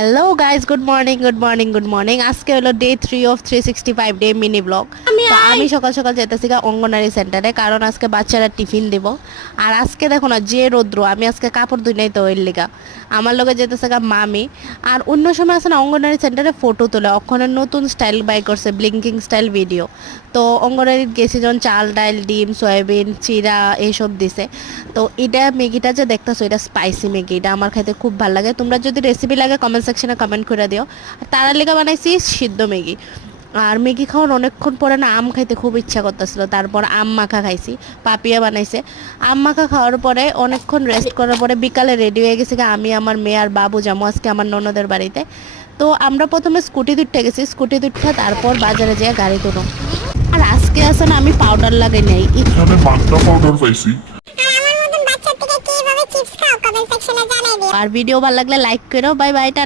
Hello guys, good morning good morning good morning. আজকে হলো day 3 of 365 day mini blog. তো আমি সকাল সকাল যেতেছি অঙ্গনারী সেন্টারে, কারণ আজকে বাচ্চারা টিফিন দিব। আর আজকে দেখো না যে রৌদ্র, আমি আজকে কাপড় ধুই নাই তো ওই লিগা আমার লগে যেতেছে মামি। আর অন্য সময় আছে না অঙ্গনারী সেন্টারে ফটো তোলে, ওখানে নতুন স্টাইল বাই করছে, ব্লিঙ্কিং স্টাইল ভিডিও। তো অঙ্গনারীর গেছি যখন চাল ডাল ডিম সয়াবিন চিরা এইসব দিছে। তো এটা ম্যাগিটা যে দেখতেছো, এটা স্পাইসি ম্যাগি, এটা আমার খাইতে খুব ভালো লাগে। তোমরা যদি রেসিপি লাগে কমেন্ট সেকশনে কমেন্ট করে দিও। আর তারা লেগে বানাইছি সিদ্ধ ম্যাগি। আর ম্যাগি খাওয়ার অনেকক্ষণ পরে না আম খাইতে খুব ইচ্ছা করতেছিল, তারপর আম মাখা খাইছি। পাপিয়া বানাইছে। আম মাখা খাওয়ার পরে অনেকক্ষণ রেস্ট করার পরে বিকালে রেডি হয়ে গেছে আমি আমার মেয়ে আর বাবু যাবো আজকে আমার ননদের বাড়িতে। তো আমরা প্রথমে স্কুটি দুধটা গেছি, স্কুটি দুধটা তারপর বাজারে যেয়ে গাড়ি তুলো। আর আজকে আছে না আমি পাউডার লাগাই নাই, এখানে মান্টা পাউডার পাইছি। আর ভিডিও ভালো লাগলে লাইক করো। Bye bye.